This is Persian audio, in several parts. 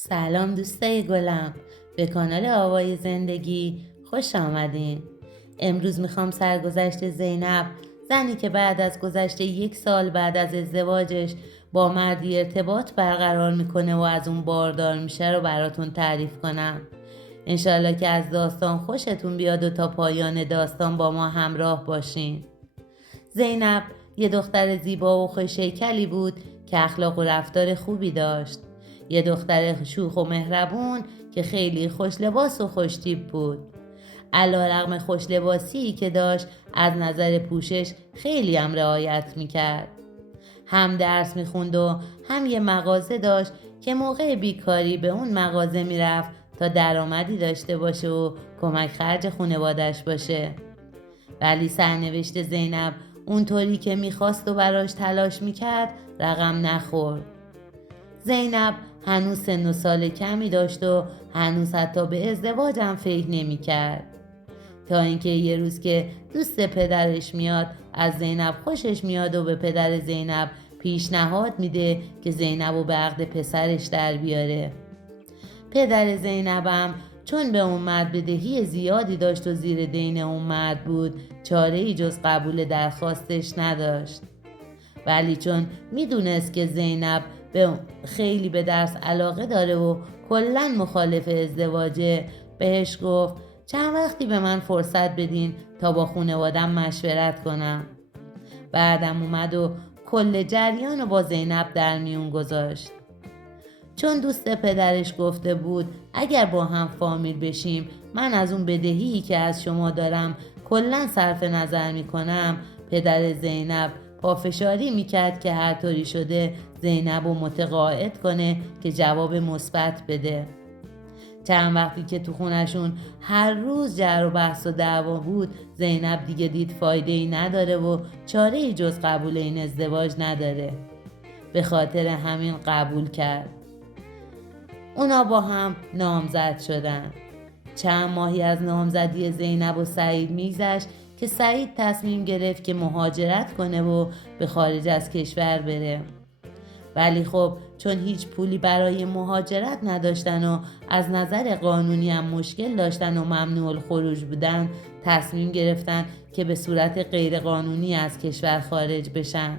سلام دوستای گلم، به کانال آوای زندگی خوش آمدین. امروز میخوام سرگذشت زینب، زنی که بعد از گذشت 1 سال بعد از ازدواجش با مردی ارتباط برقرار میکنه و از اون باردار میشه رو براتون تعریف کنم. انشالله که از داستان خوشتون بیاد و تا پایان داستان با ما همراه باشین. زینب یه دختر زیبا و خوش‌هیکلی بود که اخلاق و رفتار خوبی داشت. یه دختر شوخ و مهربون که خیلی خوش لباس و خوش تیپ بود. علیرغم خوش لباسی که داشت، از نظر پوشش خیلی هم رعایت میکرد. هم درس میخوند و هم یه مغازه داشت که موقع بیکاری به اون مغازه میرفت تا درآمدی داشته باشه و کمک خرج خانوادش باشه. ولی سرنوشت زینب اونطوری که میخواست و براش تلاش میکرد رقم نخورد. زینب هنوز سن و سال کمی داشت و هنوز حتی به ازدواج هم فکر نمیکرد، تا اینکه یه روز که دوست پدرش میاد، از زینب خوشش میاد و به پدر زینب پیشنهاد میده که زینب رو به عقد پسرش در بیاره. پدر زینبم چون به اون مرد بدهی زیادی داشت و زیر دین اون مرد بود، چاره ای جز قبول درخواستش نداشت. ولی چون میدونست که زینب خیلی به درس علاقه داره و کلاً مخالف ازدواجه، بهش گفت چند وقتی به من فرصت بدین تا با خانوادم مشورت کنم. بعدم اومد و کل جریان رو با زینب در میون گذاشت. چون دوست پدرش گفته بود اگر با هم فامیل بشیم من از اون بدهی که از شما دارم کلاً صرف نظر میکنم، پدر زینب پافشاری میکرد که هر طوری شده زینب رو متقاعد کنه که جواب مثبت بده. چند وقتی که تو خونشون هر روز جر و بحث و دعوا بود، زینب دیگه دید فایده ای نداره و چاره ای جز قبول این ازدواج نداره. به خاطر همین قبول کرد. اونا با هم نامزد شدن. چند ماهی از نامزدی زینب و سعید میگذشت که سعید تصمیم گرفت که مهاجرت کنه و به خارج از کشور بره. ولی خب چون هیچ پولی برای مهاجرت نداشتن و از نظر قانونی هم مشکل داشتن و ممنوع الخروج بودن، تصمیم گرفتن که به صورت غیر قانونی از کشور خارج بشن.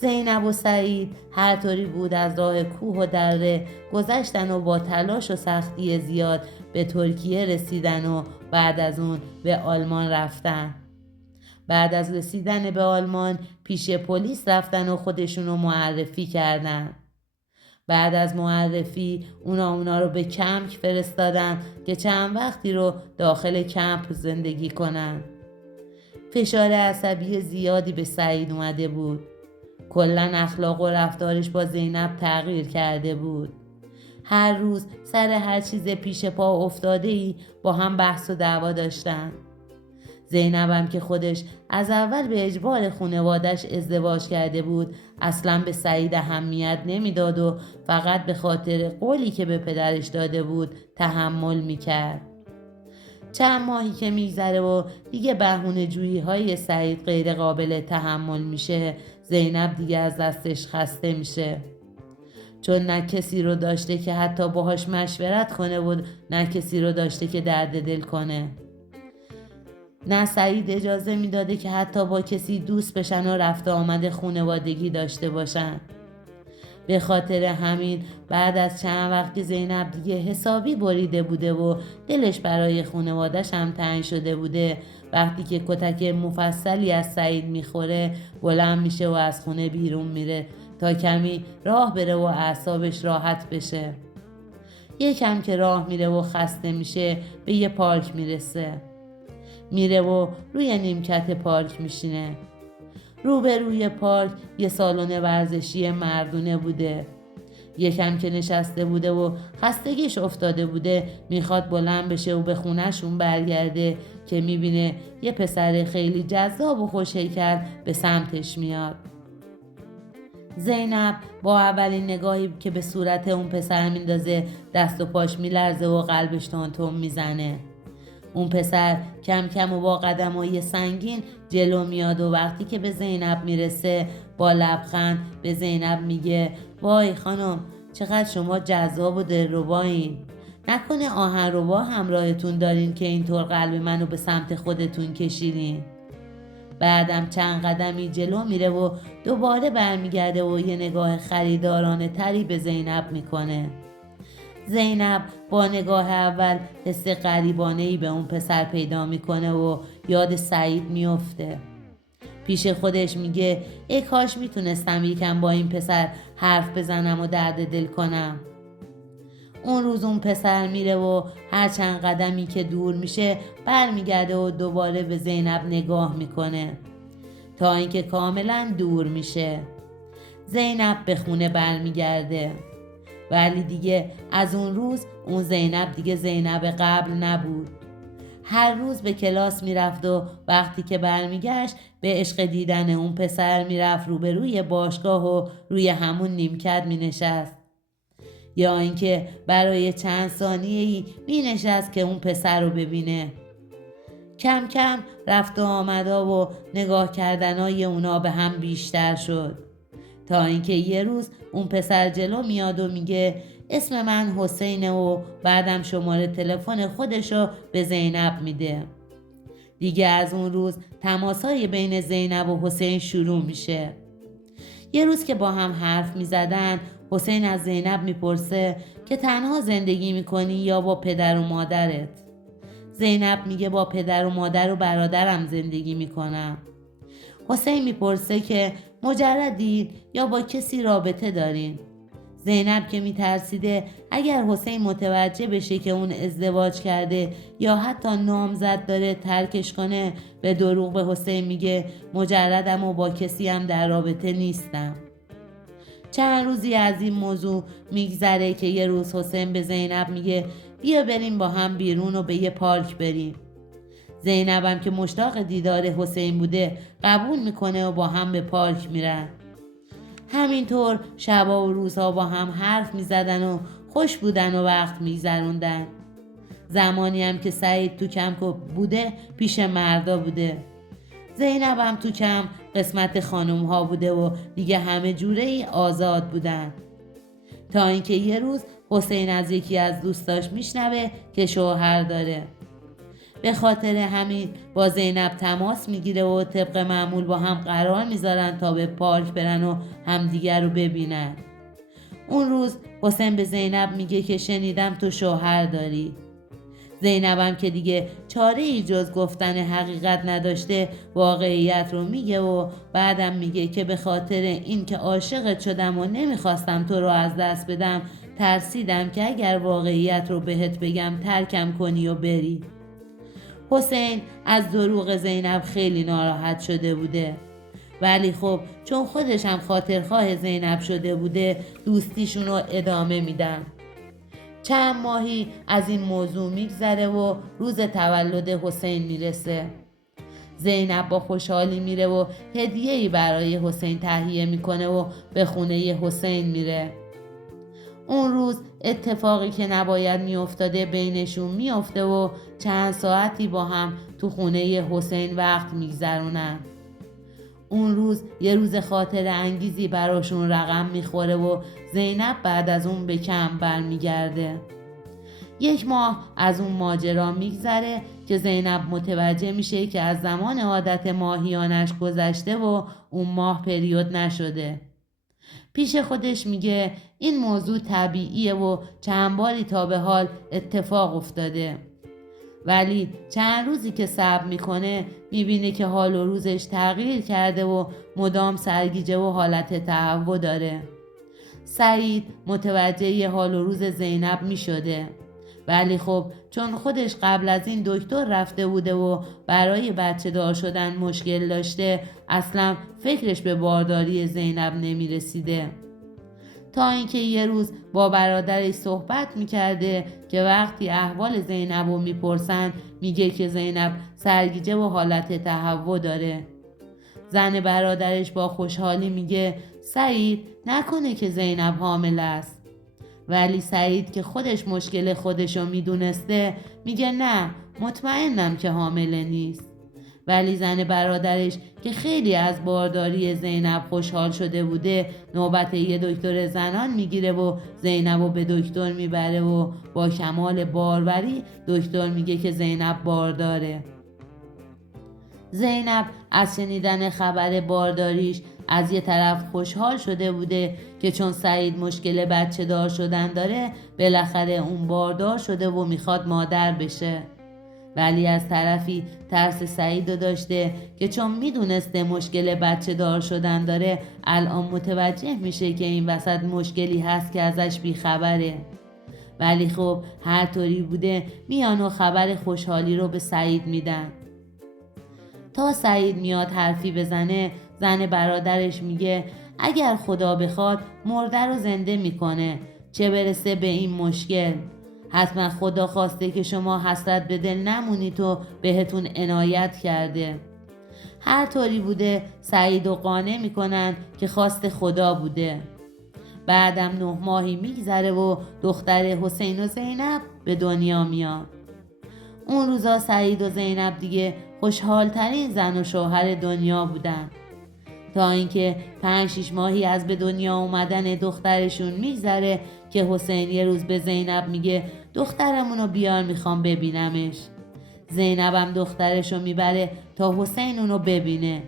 زینب و سعید هر طوری بود از راه کوه و دره گذشتن و با تلاش و سختی زیاد به ترکیه رسیدن و بعد از اون به آلمان رفتن. بعد از رسیدن به آلمان پیش پلیس رفتن و خودشونو معرفی کردن. بعد از معرفی اونا رو به کمپ فرستادن که چند وقتی رو داخل کمپ زندگی کنن. فشار عصبی زیادی به سعید اومده بود. کلاً اخلاق و رفتارش با زینب تغییر کرده بود. هر روز سر هر چیز پیش پا افتاده‌ای با هم بحث و دعوا داشتن. زینبم که خودش از اول به اجبار خانوادش ازدواج کرده بود، اصلاً به سعید اهمیت نمیداد و فقط به خاطر قولی که به پدرش داده بود تحمل میکرد. چند ماهی که میگذره و دیگه بهونه جویی های سعید غیر قابل تحمل میشه، زینب دیگه از دستش خسته میشه. چون نه کسی رو داشته که حتی باهاش مشورت کنه و نه کسی رو داشته که درد دل کنه. نه سعید اجازه میداده که حتی با کسی دوست بشن و رفت آمد خانوادگی داشته باشن. به خاطر همین بعد از چند وقت که زینب دیگه حسابی بریده بوده و دلش برای خانوادش هم تنگ شده بوده، وقتی که کتک مفصلی از سعید میخوره بلند میشه و از خونه بیرون میره تا کمی راه بره و اعصابش راحت بشه. یکم که راه میره و خسته میشه به یه پارک میره و روی نیمکت پارک میشینه. روبروی پارک یه سالن ورزشی مردونه بوده. یکم که نشسته بوده و خستگیش افتاده بوده، میخواد بلند بشه و به خونه‌شون برگرده که میبینه یه پسر خیلی جذاب و خوش‌هیکل به سمتش میاد. زینب با اولین نگاهی که به صورت اون پسر میندازه دست و پاش میلرزه و قلبش تون میزنه. اون پسر کم کم و با قدمای سنگین جلو میاد و وقتی که به زینب میرسه با لبخند به زینب میگه وای خانم، چقدر شما جذاب و دلربایین. نکنه آهنربا همراهتون دارین که اینطور قلب منو به سمت خودتون کشیدین؟ بعدم چند قدمی جلو میره و دوباره برمیگرده و یه نگاه خریدارانه تری به زینب میکنه. زینب با نگاه اول حس غریبانه‌ای به اون پسر پیدا میکنه و یاد سعید میفته. پیش خودش میگه ای کاش میتونستم یکم با این پسر حرف بزنم و درد دل کنم. اون روز اون پسر میره و هر چند قدمی که دور میشه برمیگرده و دوباره به زینب نگاه میکنه تا اینکه کاملا دور میشه. زینب به خونه برمیگرده، ولی دیگه از اون روز اون زینب دیگه زینب قبل نبود. هر روز به کلاس میرفت و وقتی که برمیگشت به عشق دیدن اون پسر میرفت روبروی باشگاه و روی همون نیمکت مینشست، یا اینکه برای چند ثانیه‌ای مینشست که اون پسر رو ببینه. کم کم رفت و آمدا و نگاه کردنای اونا به هم بیشتر شد تا اینکه یه روز اون پسر جلو میاد و میگه اسم من حسینه و بعدم شماره تلفن خودشو به زینب میده. دیگه از اون روز تماسای بین زینب و حسین شروع میشه. یه روز که با هم حرف میزدن حسین از زینب میپرسه که تنها زندگی میکنی یا با پدر و مادرت؟ زینب میگه با پدر و مادر و برادرم زندگی میکنم. حسین میپرسه که مجردین یا با کسی رابطه دارین؟ زینب که میترسیده اگر حسین متوجه بشه که اون ازدواج کرده یا حتی نامزد داره ترکش کنه، به دروغ به حسین میگه مجردم و با کسی هم در رابطه نیستم. چند روزی از این موضوع میگذره که یه روز حسین به زینب میگه بیا بریم با هم بیرون و به یه پارک بریم. زینبم که مشتاق دیدار حسین بوده قبول میکنه و با هم به پارک میرن. همینطور شبا و روزها با هم حرف میزدن و خوش بودن و وقت میگذروندن. زمانی هم که سعید تو کم بوده پیش مردا بوده. زینبم تو کم قسمت خانوم ها بوده و دیگه همه جوره ای آزاد بودن. تا اینکه یه روز حسین از یکی از دوستاش میشنوه که شوهر داره. به خاطر همین با زینب تماس میگیره و طبق معمول با هم قرار میذارن تا به پارک برن و همدیگر رو ببینن. اون روز حسین به زینب میگه که شنیدم تو شوهر داری. زینبم که دیگه چاره ای جز گفتن حقیقت نداشته واقعیت رو میگه و بعدم میگه که به خاطر این که عاشقت شدم و نمیخواستم تو رو از دست بدم ترسیدم که اگر واقعیت رو بهت بگم ترکم کنی و بری. حسین از دروغ زینب خیلی ناراحت شده بوده، ولی خب چون خودش هم خاطرخواه زینب شده بوده دوستیشون رو ادامه میدن. چند ماهی از این موضوع میگذره و روز تولد حسین میرسه. زینب با خوشحالی میره و هدیه‌ای برای حسین تهیه میکنه و به خونه حسین میره. اون روز اتفاقی که نباید میافتاده بینشون میافته و چند ساعتی با هم تو خونه حسین وقت میگذرونن. اون روز یه روز خاطر انگیزی براشون رقم میخوره و زینب بعد از اون به کم برمیگرده. 1 ماه از اون ماجرا میگذره که زینب متوجه میشه که از زمان عادت ماهیانش گذشته و اون ماه پریود نشده. پیش خودش میگه این موضوع طبیعیه و چند باری تا به حال اتفاق افتاده، ولی چند روزی که صبر میکنه میبینه که حال و روزش تغییر کرده و مدام سرگیجه و حالت تهوع داره. سعید متوجه حال و روز زینب میشده، ولی خب چون خودش قبل از این دکتر رفته بوده و برای بچه دار شدن مشکل داشته اصلا فکرش به بارداری زینب نمیرسیده. تا اینکه یه روز با برادرش صحبت میکرده که وقتی احوال زینب رو میپرسن میگه که زینب سرگیجه و حالت تهوع داره. زن برادرش با خوشحالی میگه سعید نکنه که زینب حامل است. ولی سعید که خودش مشکل خودشو میدونسته میگه نه مطمئنم که حامل نیست. ولی زن برادرش که خیلی از بارداری زینب خوشحال شده بوده نوبت یه دکتر زنان میگیره و زینب رو به دکتر میبره و با کمال باروری دکتر میگه که زینب بارداره. زینب از شنیدن خبر بارداریش از یه طرف خوشحال شده بوده که چون سعید مشکل بچه دار شدن داره بالاخره اون باردار شده و میخواد مادر بشه، ولی از طرفی ترس سعید رو داشته که چون میدونسته مشکل بچه دار شدن داره الان متوجه میشه که این وسط مشکلی هست که ازش بیخبره. ولی خب هر طوری بوده میان و خبر خوشحالی رو به سعید میدن. تا سعید میاد حرفی بزنه زن برادرش میگه اگر خدا بخواد مرده رو زنده میکنه، چه برسه به این مشکل. حتما خدا خواسته که شما حسرت به دل نمونید و بهتون عنایت کرده. هر طوری بوده سعید رو قانع میکنن که خواست خدا بوده. بعدم 9 ماهی میگذره و دختر حسین و زینب به دنیا میاد. اون روزا سعید و زینب دیگه خوشحال ترین زن و شوهر دنیا بودن، تا اینکه 5-6 ماهی از به دنیا اومدن دخترشون میگذره که حسین یه روز به زینب میگه دخترمونو بیار میخوام ببینمش. زینبم دخترشو میبره تا حسین اونو ببینه،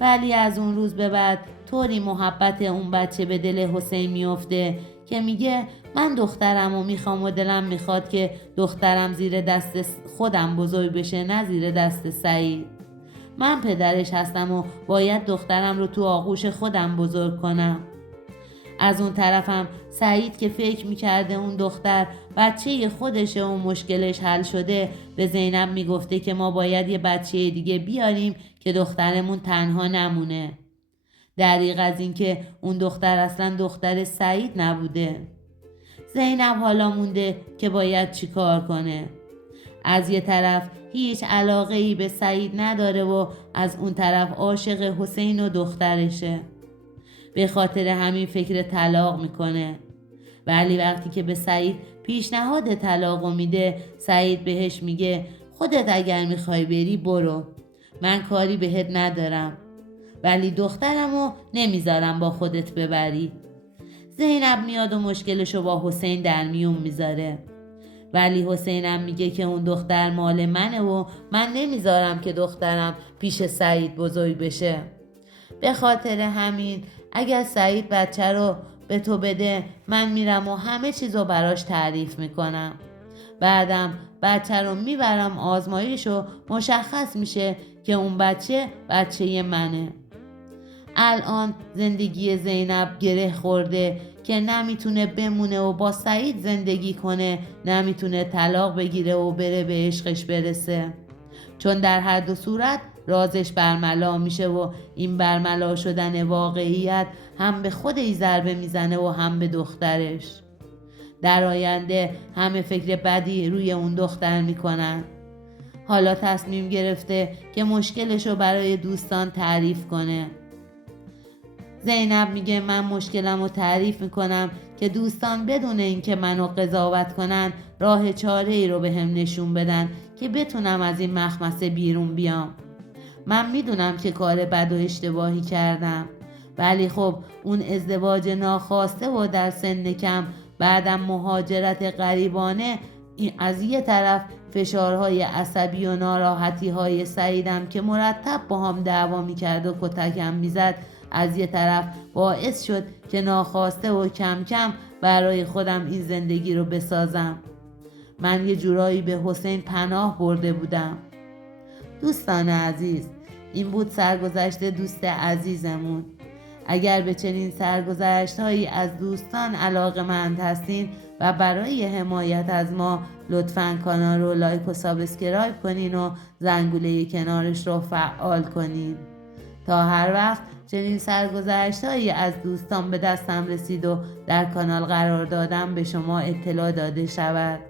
ولی از اون روز به بعد طوری محبت اون بچه به دل حسین میفته که میگه من دخترمو میخوام و دلم میخواد که دخترم زیر دست خودم بزرگ بشه نه زیر دست سعید. من پدرش هستم و باید دخترم رو تو آغوش خودم بزرگ کنم. از اون طرفم سعید که فکر میکرده اون دختر بچه خودشه و مشکلش حل شده به زینب میگفته که ما باید یه بچه دیگه بیاریم که دخترمون تنها نمونه. دریغ از این که اون دختر اصلا دختر سعید نبوده. زینب حالا مونده که باید چی کار کنه. از یه طرف هیچ علاقه‌ای به سعید نداره و از اون طرف عاشق حسین و دخترشه. به خاطر همین فکر طلاق میکنه، ولی وقتی که به سعید پیشنهاد طلاق میده سعید بهش میگه خودت اگر میخوای بری برو، من کاری بهت ندارم، ولی دخترمو نمیذارم با خودت ببری. زینب میاد و مشکلشو با حسین در میون میذاره، ولی حسینم میگه که اون دختر مال منه و من نمیذارم که دخترم پیش سعید بزرگ بشه. به خاطر همین اگر سعید بچه رو به تو بده من میرم و همه چیزو براش تعریف میکنم. بعدم بچه رو میبرم آزمایش و مشخص میشه که اون بچه منه. الان زندگی زینب گره خورده که نمیتونه بمونه و با سعید زندگی کنه، نمیتونه طلاق بگیره و بره به عشقش برسه، چون در هر دو صورت رازش برملا میشه و این برملا شدن واقعیت هم به خودش ضربه میزنه و هم به دخترش. در آینده همه فکر بدی روی اون دختر میکنن. حالا تصمیم گرفته که مشکلشو برای دوستان تعریف کنه. زینب میگه من مشکلمو تعریف میکنم که دوستان بدون اینکه منو قضاوت کنن راه چاره ای رو به هم نشون بدن که بتونم از این مخمسه بیرون بیام. من میدونم که کار بد و اشتباهی کردم، ولی خب اون ازدواج ناخواسته و در سن کم بعدم مهاجرت غریبانه از یه طرف فشارهای عصبی و ناراحتی‌های سعیدم که مرتب با هم دعوا میکرد و کتکم میزد از یه طرف باعث شد که ناخواسته و کم کم برای خودم این زندگی رو بسازم. من یه جورایی به حسین پناه برده بودم. دوستان عزیز، این بود سرگذشت دوست عزیزمون. اگر به چنین سرگذشت‌هایی از دوستان علاقه‌مند هستین و برای حمایت از ما لطفاً کانال رو لایک و سابسکرایب کنین و زنگوله کنارش رو فعال کنین تا هر وقت چنین سرگذشت‌هایی از دوستان به دستم رسید و در کانال قرار دادم به شما اطلاع داده شود.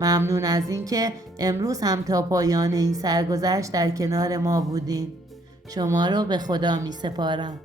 ممنون از اینکه امروز هم تا پایان این سرگذشت در کنار ما بودین. شما رو به خدا می سپارم.